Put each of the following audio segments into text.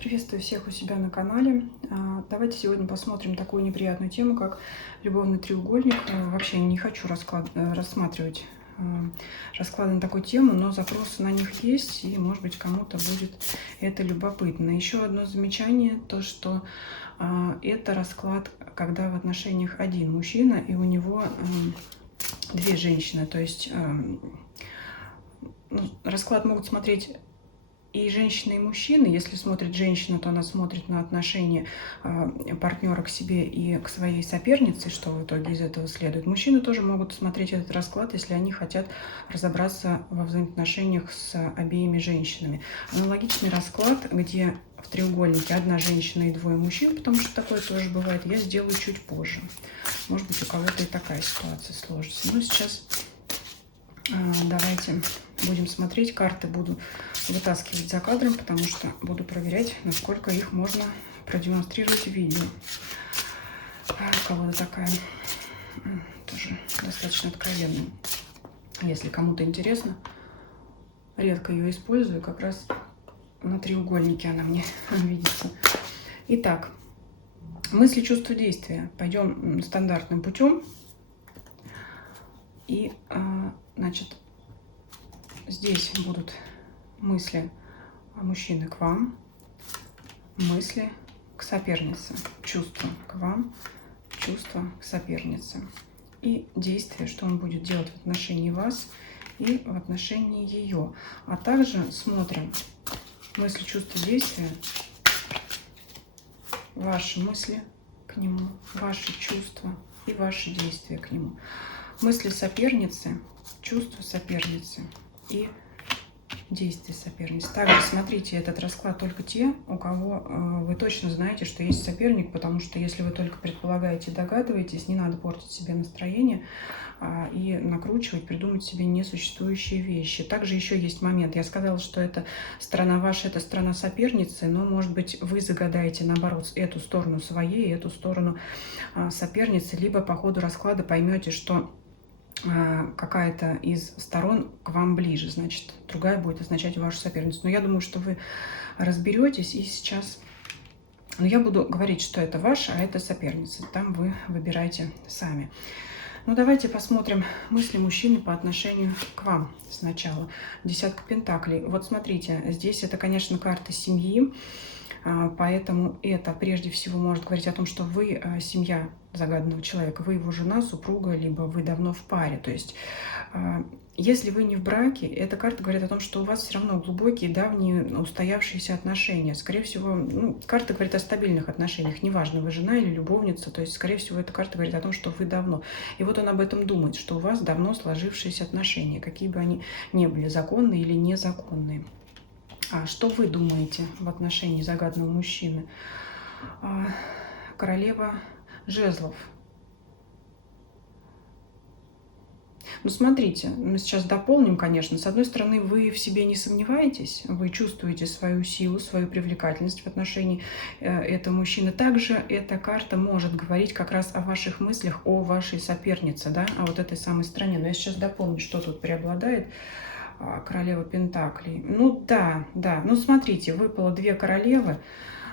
Приветствую всех у себя на канале. Давайте сегодня посмотрим такую неприятную тему, как любовный треугольник. Вообще не хочу рассматривать расклады на такую тему, но запросы на них есть, и, может быть, кому-то будет это любопытно. Еще одно замечание, то что это расклад, когда в отношениях один мужчина, и у него две женщины. То есть расклад могут смотреть и женщина, и мужчина. Если смотрит женщина, то она смотрит на отношения партнера к себе и к своей сопернице, что в итоге из этого следует. Мужчины тоже могут смотреть этот расклад, если они хотят разобраться во взаимоотношениях с обеими женщинами. Аналогичный расклад, где в треугольнике одна женщина и двое мужчин, потому что такое тоже бывает, я сделаю чуть позже. Может быть, у кого-то и такая ситуация сложится. Но сейчас давайте будем смотреть. Карты буду вытаскивать за кадром, потому что буду проверять, насколько их можно продемонстрировать в видео. Колода такая тоже достаточно откровенная. Если кому-то интересно, редко ее использую, как раз на треугольнике она мне видится. Итак, мысли, чувства, действия. Пойдем стандартным путем. И, значит, здесь будут мысли мужчины к вам, мысли к сопернице, чувства к вам, чувства к сопернице. И действия, что он будет делать в отношении вас и в отношении ее. А также смотрим мысли, чувства, действия, ваши мысли к нему, ваши чувства и ваши действия к нему. Мысли соперницы, чувства соперницы и действия соперницы. Также смотрите этот расклад только те, у кого вы точно знаете, что есть соперник, потому что если вы только предполагаете, догадываетесь, не надо портить себе настроение и накручивать, придумать себе несуществующие вещи. Также еще есть момент. Я сказала, что это сторона ваша, это сторона соперницы, но, может быть, вы загадаете, наоборот, эту сторону своей, эту сторону соперницы, либо по ходу расклада поймете, что какая-то из сторон к вам ближе, значит, другая будет означать вашу соперницу. Но я думаю, что вы разберетесь, и сейчас... Но я буду говорить, что это ваша, а это соперница. Там вы выбираете сами. Ну, давайте посмотрим мысли мужчины по отношению к вам сначала. Десятка пентаклей. Вот смотрите, здесь это, конечно, карта семьи, поэтому это прежде всего может говорить о том, что вы семья загаданного человека, вы его жена, супруга, либо вы давно в паре. То есть, если вы не в браке, эта карта говорит о том, что у вас все равно глубокие, давние, устоявшиеся отношения. Скорее всего, карта говорит о стабильных отношениях. Неважно, вы жена или любовница. То есть, скорее всего, эта карта говорит о том, что вы давно. И вот он об этом думает, что у вас давно сложившиеся отношения, какие бы они ни были, законные или незаконные. А что вы думаете в отношении загаданного мужчины? Королева жезлов. Ну, смотрите, мы сейчас дополним, конечно. С одной стороны, вы в себе не сомневаетесь, вы чувствуете свою силу, свою привлекательность в отношении этого мужчины. Также эта карта может говорить как раз о ваших мыслях, о вашей сопернице, да, о вот этой самой стороне. Но я сейчас дополню, что тут преобладает. Королева пентаклей. Ну да. Ну, смотрите, выпало две королевы.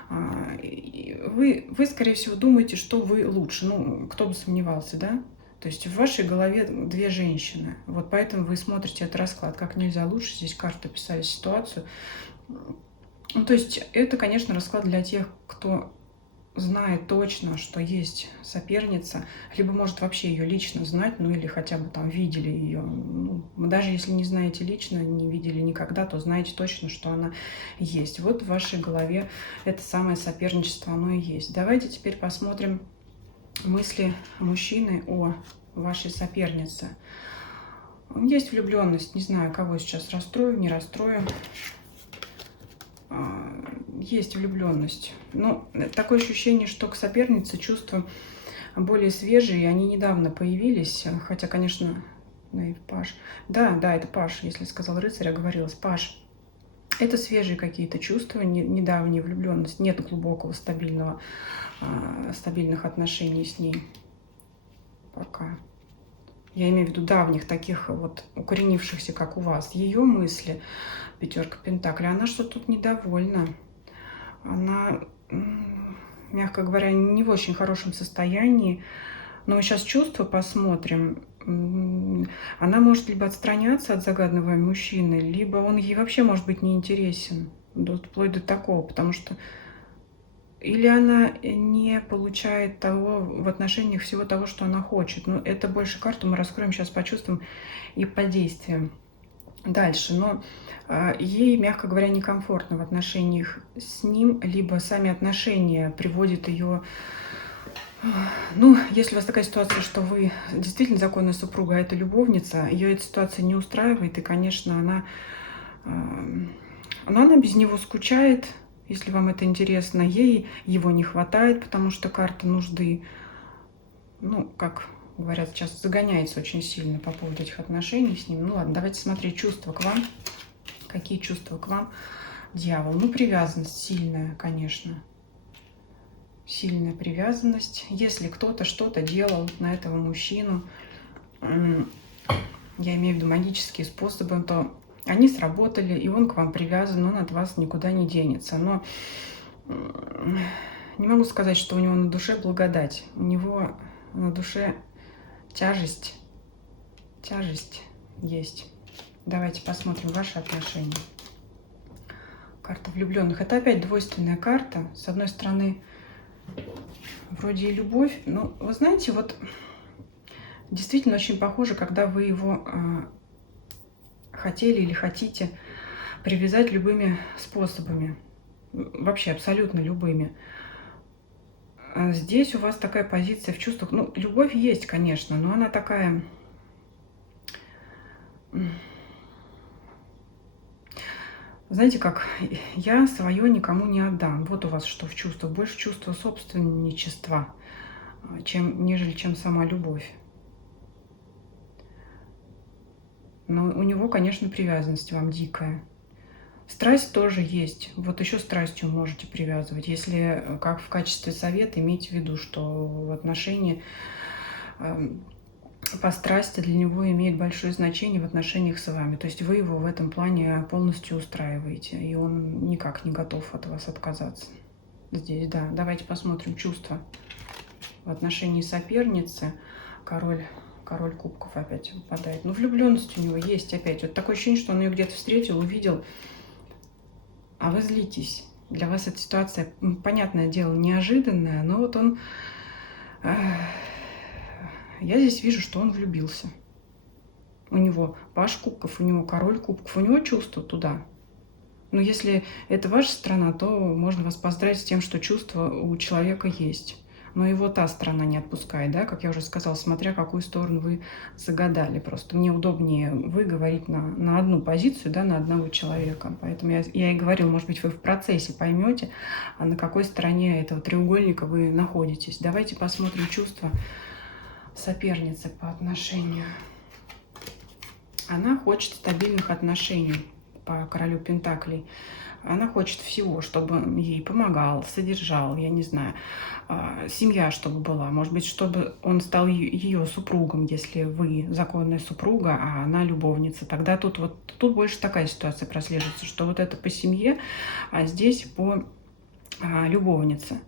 Вы, скорее всего, думаете, что вы лучше. Ну, кто бы сомневался, да? То есть в вашей голове две женщины. Вот поэтому вы смотрите этот расклад как нельзя лучше. Здесь карты описали ситуацию. Ну, то есть это, конечно, расклад для тех, кто знает точно, что есть соперница, либо может вообще ее лично знать, ну или хотя бы там видели ее. Ну, даже если не знаете лично, не видели никогда, то знаете точно, что она есть. Вот в вашей голове это самое соперничество, оно и есть. Давайте теперь посмотрим мысли мужчины о вашей сопернице. Есть влюбленность, не знаю, кого сейчас расстрою, не расстрою. Есть влюбленность. Но такое ощущение, что к сопернице чувства более свежие, они недавно появились. Хотя, конечно, паж. Да, это паж, если сказал рыцарь, оговорилась. Паж. Это свежие какие-то чувства, недавняя влюбленность. Нет глубокого, стабильных отношений с ней пока. Я имею в виду давних, таких вот укоренившихся, как у вас. Ее мысли, пятерка пентаклей, она что-то тут недовольна. она, мягко говоря, не в очень хорошем состоянии. Но мы сейчас чувства посмотрим. Она может либо отстраняться от загаданного мужчины, либо он ей вообще может быть неинтересен. Вплоть до такого, потому что или она не получает того в отношениях всего того, что она хочет. Но это больше карту мы раскроем сейчас по чувствам и по действиям. Дальше. Но ей, мягко говоря, некомфортно в отношениях с ним, либо сами отношения приводят ее... Ну, если у вас такая ситуация, что вы действительно законная супруга, а это любовница, ее эта ситуация не устраивает, и, конечно, она без него скучает, если вам это интересно, ей его не хватает, потому что карта нужды, ну, как говорят сейчас, загоняется очень сильно по поводу этих отношений с ним. Ну ладно, давайте смотреть чувства к вам. Какие чувства к вам, дьявол? Ну, привязанность сильная, конечно. Сильная привязанность. Если кто-то что-то делал на этого мужчину, я имею в виду магические способы, то они сработали, и он к вам привязан, он от вас никуда не денется. Но не могу сказать, что у него на душе благодать. У него на душе тяжесть есть. Давайте посмотрим ваши отношения. Карта влюбленных. Это опять двойственная карта. С одной стороны, вроде и любовь, но вы знаете, вот действительно очень похоже, когда вы его хотели или хотите привязать любыми способами. Вообще абсолютно любыми. Здесь у вас такая позиция в чувствах. Ну, любовь есть, конечно, но она такая... Знаете как, я свое никому не отдам. Вот у вас что в чувствах. Больше чувство собственничества, нежели чем сама любовь. Но у него, конечно, привязанность вам дикая. Страсть тоже есть. Вот еще страстью можете привязывать. Если как в качестве совета, имейте в виду, что в отношении по страсти для него имеет большое значение в отношениях с вами. То есть вы его в этом плане полностью устраиваете, и он никак не готов от вас отказаться. Здесь, да. Давайте посмотрим чувства в отношении соперницы. Король кубков опять выпадает. Но влюбленность у него есть опять. Вот такое ощущение, что он ее где-то встретил, увидел, а вы злитесь. Для вас эта ситуация, понятное дело, неожиданная, но вот он... Я здесь вижу, что он влюбился. У него паж кубков, у него король кубков, у него чувства туда. Но если это ваша сторона, то можно вас поздравить с тем, что чувства у человека есть. Но его та сторона не отпускает, да, как я уже сказала, смотря какую сторону вы загадали. Просто мне удобнее вы говорить на одну позицию, да, на одного человека. Поэтому я и говорила, может быть, вы в процессе поймете, на какой стороне этого треугольника вы находитесь. Давайте посмотрим чувства соперницы по отношению. Она хочет стабильных отношений по королю пентаклей. Она хочет всего, чтобы ей помогал, содержал, я не знаю, семья чтобы была. Может быть, чтобы он стал ее супругом, если вы законная супруга, а она любовница. Тогда тут больше такая ситуация прослеживается, что вот это по семье, а здесь по любовнице.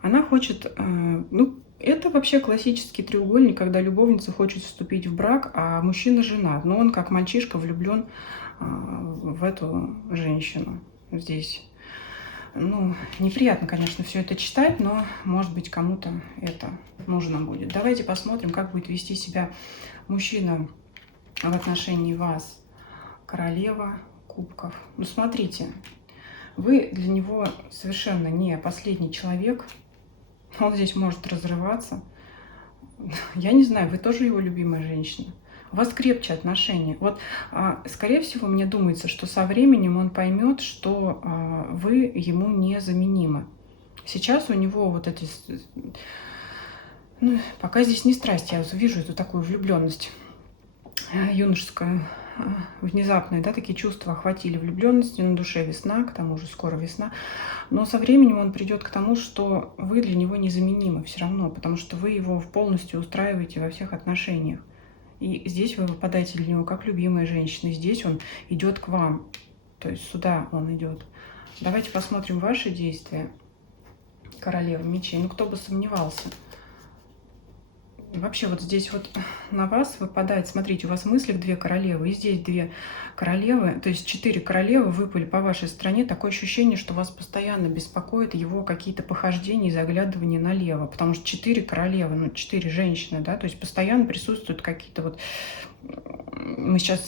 Она хочет, ну, это вообще классический треугольник, когда любовница хочет вступить в брак, а мужчина женат. Но он, как мальчишка, влюблен в эту женщину здесь. Ну, неприятно, конечно, все это читать, но, может быть, кому-то это нужно будет. Давайте посмотрим, как будет вести себя мужчина в отношении вас. Королева кубков. Ну, смотрите, вы для него совершенно не последний человек. Он здесь может разрываться. Я не знаю, вы тоже его любимая женщина. У вас крепче отношения. Вот, скорее всего, мне думается, что со временем он поймет, что вы ему незаменимы. Сейчас у него вот эти... Ну, пока здесь не страсть, я вижу эту такую влюбленность юношескую, внезапные, да, такие чувства охватили влюбленности, на душе весна, к тому же скоро весна. Но со временем он придет к тому, что вы для него незаменимы все равно, потому что вы его полностью устраиваете во всех отношениях. И здесь вы выпадаете для него как любимая женщина, и здесь он идет к вам, то есть сюда он идет. Давайте посмотрим ваши действия. Королева мечей. Ну, кто бы сомневался. Вообще вот здесь вот на вас выпадает, смотрите, у вас в мыслях 2 королевы, и здесь 2 королевы, то есть 4 королевы выпали по вашей стране. Такое ощущение, что вас постоянно беспокоит его какие-то похождения и заглядывания налево, потому что 4 королевы, ну 4 женщины, да, то есть постоянно присутствуют какие-то вот...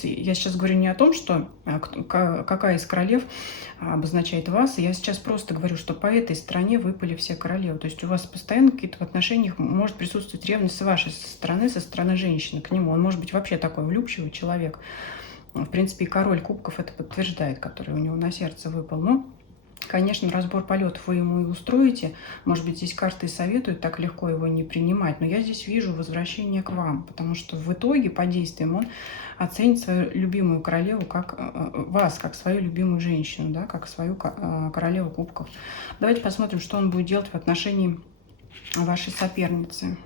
Я сейчас говорю не о том, что какая из королев обозначает вас. Я сейчас просто говорю, что по этой стороне выпали все королевы. То есть у вас постоянно какие-то в отношениях может присутствовать ревность с вашей стороны, со стороны женщины к нему. Он может быть вообще такой влюбчивый человек. В принципе, и король кубков это подтверждает, который у него на сердце выпал. Но, конечно, разбор полетов вы ему и устроите. Может быть, здесь карты советуют так легко его не принимать. Но я здесь вижу возвращение к вам. Потому что в итоге, по действиям, он оценит свою любимую королеву, как вас, как свою любимую женщину, да, как свою королеву кубков. Давайте посмотрим, что он будет делать в отношении вашей соперницы.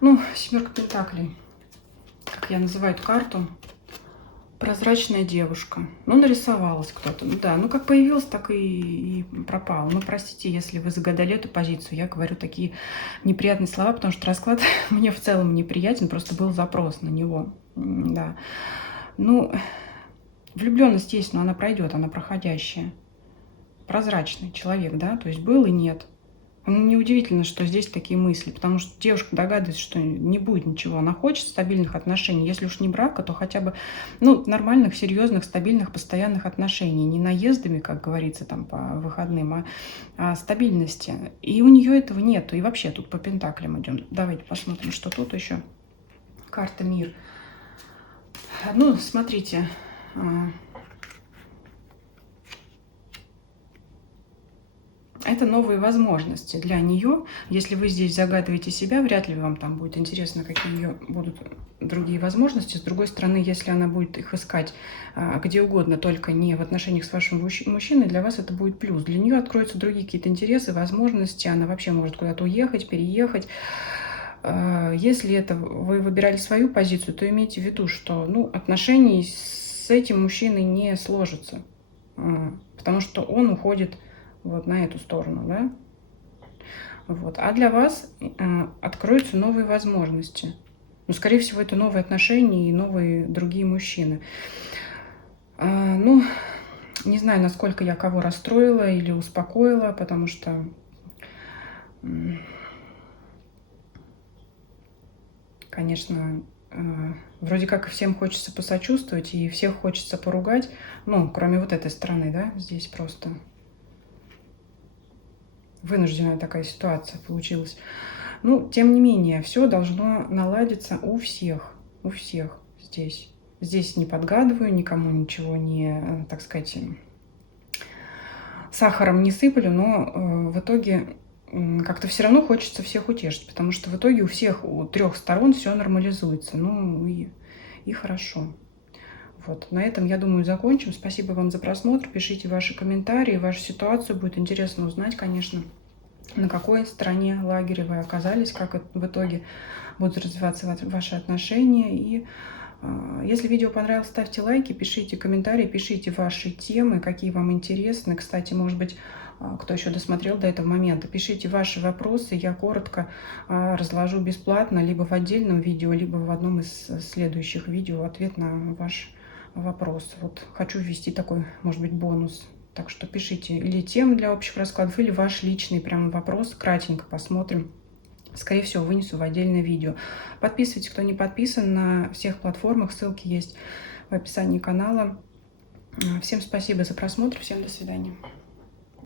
Ну, 7 пентаклей, как я называю эту карту. Прозрачная девушка. Ну, нарисовалась кто-то. Ну, да, ну, как появилась, так и пропала. Ну, простите, если вы загадали эту позицию, я говорю такие неприятные слова, потому что расклад мне в целом неприятен, просто был запрос на него. Да. Ну, влюбленность есть, но она пройдет, она проходящая. Прозрачный человек, да, то есть был и нет. Неудивительно, что здесь такие мысли, потому что девушка догадывается, что не будет ничего. Она хочет стабильных отношений. Если уж не брака, то хотя бы нормальных, серьезных, стабильных, постоянных отношений. Не наездами, как говорится, там по выходным, а стабильности. И у нее этого нету. И вообще тут по пентаклям идем. Давайте посмотрим, что тут еще. Карта мир. Ну, смотрите. Это новые возможности для нее. Если вы здесь загадываете себя, вряд ли вам там будет интересно, какие ее будут другие возможности. С другой стороны, если она будет их искать где угодно, только не в отношениях с вашим мужчиной, для вас это будет плюс. Для нее откроются другие какие-то интересы, возможности. Она вообще может куда-то уехать, переехать. Если это вы выбирали свою позицию, то имейте в виду, что отношения с этим мужчиной не сложатся. Потому что он уходит вот на эту сторону, да? Вот. А для вас откроются новые возможности. Ну, скорее всего, это новые отношения и новые другие мужчины. Ну, не знаю, насколько я кого расстроила или успокоила, потому что... Конечно, вроде как всем хочется посочувствовать и всех хочется поругать. Ну, кроме вот этой стороны, да? Здесь просто... вынужденная такая ситуация получилась. Ну, тем не менее, все должно наладиться у всех здесь. Здесь не подгадываю, никому ничего не, так сказать, сахаром не сыплю, но в итоге как-то все равно хочется всех утешить, потому что в итоге у 3 сторон все нормализуется. Ну и хорошо. Вот, на этом, я думаю, закончим. Спасибо вам за просмотр. Пишите ваши комментарии, вашу ситуацию. Будет интересно узнать, конечно, на какой стороне лагеря вы оказались, как в итоге будут развиваться ваши отношения. И если видео понравилось, ставьте лайки, пишите комментарии, пишите ваши темы, какие вам интересны. Кстати, может быть, кто еще досмотрел до этого момента, пишите ваши вопросы, я коротко разложу бесплатно, либо в отдельном видео, либо в одном из следующих видео ответ на ваш вопрос. Вот хочу ввести такой, может быть, бонус. Так что пишите или темы для общих раскладов, или ваш личный прям вопрос. Кратенько посмотрим. Скорее всего, вынесу в отдельное видео. Подписывайтесь, кто не подписан, на всех платформах. Ссылки есть в описании канала. Всем спасибо за просмотр. Всем до свидания.